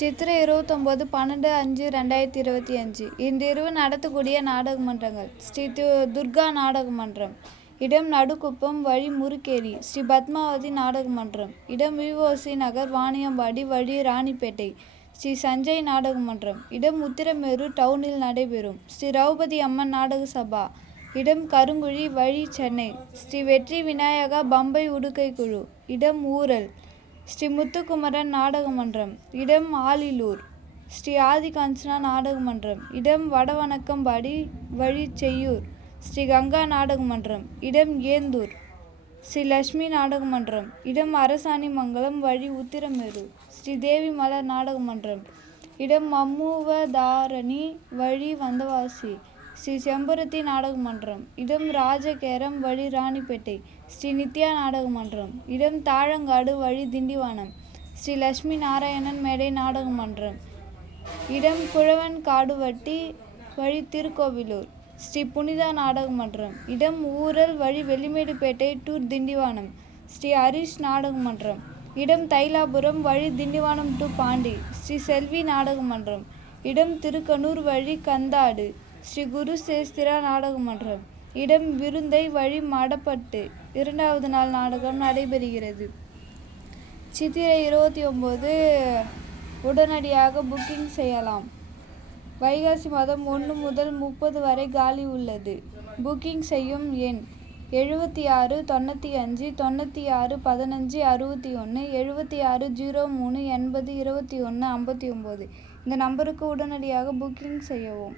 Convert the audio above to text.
சித்திரை இருபத்தொம்போது பன்னெண்டு அஞ்சு ரெண்டாயிரத்தி இருபத்தி அஞ்சு. இன்றிரவு நடத்தக்கூடிய நாடக மன்றங்கள் ஸ்ரீ து துர்கா நாடக மன்றம் இடம் நடுக்குப்பம் வழி முறுக்கேரி ஸ்ரீ பத்மாவதி நாடக மன்றம் இடம் விஓசி நகர் வாணியம்பாடி வழி ராணிப்பேட்டை. ஸ்ரீ சஞ்சய் நாடக மன்றம் இடம் உத்திரமேரு டவுனில் நடைபெறும். ஸ்ரீ ரௌபதி அம்மன் நாடக சபா இடம் கருங்குழி வழி சென்னை. ஸ்ரீ வெற்றி விநாயகா பம்பை உடுக்கை குழு. இடம் ஊரல். ஸ்ரீ முத்துக்குமரன் நாடக மன்றம் இடம் ஆலிலூர். ஸ்ரீ ஆதிகாஞ்சனா நாடக மன்றம் இடம் வடவணக்கம்பாடி வழி செய்யூர் ஸ்ரீ கங்கா நாடக மன்றம் இடம் ஏந்தூர். ஸ்ரீ லட்சுமி நாடக மன்றம் இடம் அரசாணி மங்கலம் வழி உத்திரமேரு ஸ்ரீ தேவி மலர் நாடக மன்றம் இடம் மம்முவதாரணி வழி வந்தவாசி. ஸ்ரீ செம்பருத்தி நாடக மன்றம். இடம் ராஜகேரம் வழி ராணிப்பேட்டை. ஸ்ரீ நித்யா நாடக மன்றம். இடம் தாழங்காடு வழி திண்டிவனம். ஸ்ரீ லட்சுமி நாராயணன் மேடை நாடக மன்றம். இடம் குழவன் காடுவட்டி வழி திருக்கோவிலூர். ஸ்ரீ புனிதா நாடக மன்றம். இடம் ஊரல் வழி வெள்ளிமேடுப்பேட்டை டூர் திண்டிவனம். ஸ்ரீ ஹரிஷ் நாடக மன்றம். இடம் தைலாபுரம் வழி திண்டிவனம் டு பாண்டி. ஸ்ரீ செல்வி நாடக மன்றம். இடம் திருக்கனூர் வழி கந்தாடு. ஸ்ரீ குரு சேஸ்திரா நாடக மன்றம். இடம் விருந்தை வழி மடப்பட்டு இரண்டாவது நாள் நாடகம் நடைபெறுகிறது. சித்திரை இருபத்தி ஒம்பது உடனடியாக புக்கிங் செய்யலாம். வைகாசி மாதம் ஒன்று முதல் முப்பது வரை காலி உள்ளது. புக்கிங் செய்யும் எண் எழுபத்தி ஆறு தொண்ணூற்றி அஞ்சு தொண்ணூற்றி ஆறு பதினஞ்சு அறுபத்தி ஒன்று எழுபத்தி ஆறு ஜீரோ மூணு எண்பது இருபத்தி ஒன்று ஐம்பத்தி ஒம்பது. இந்த நம்பருக்கு உடனடியாக புக்கிங் செய்யவும்.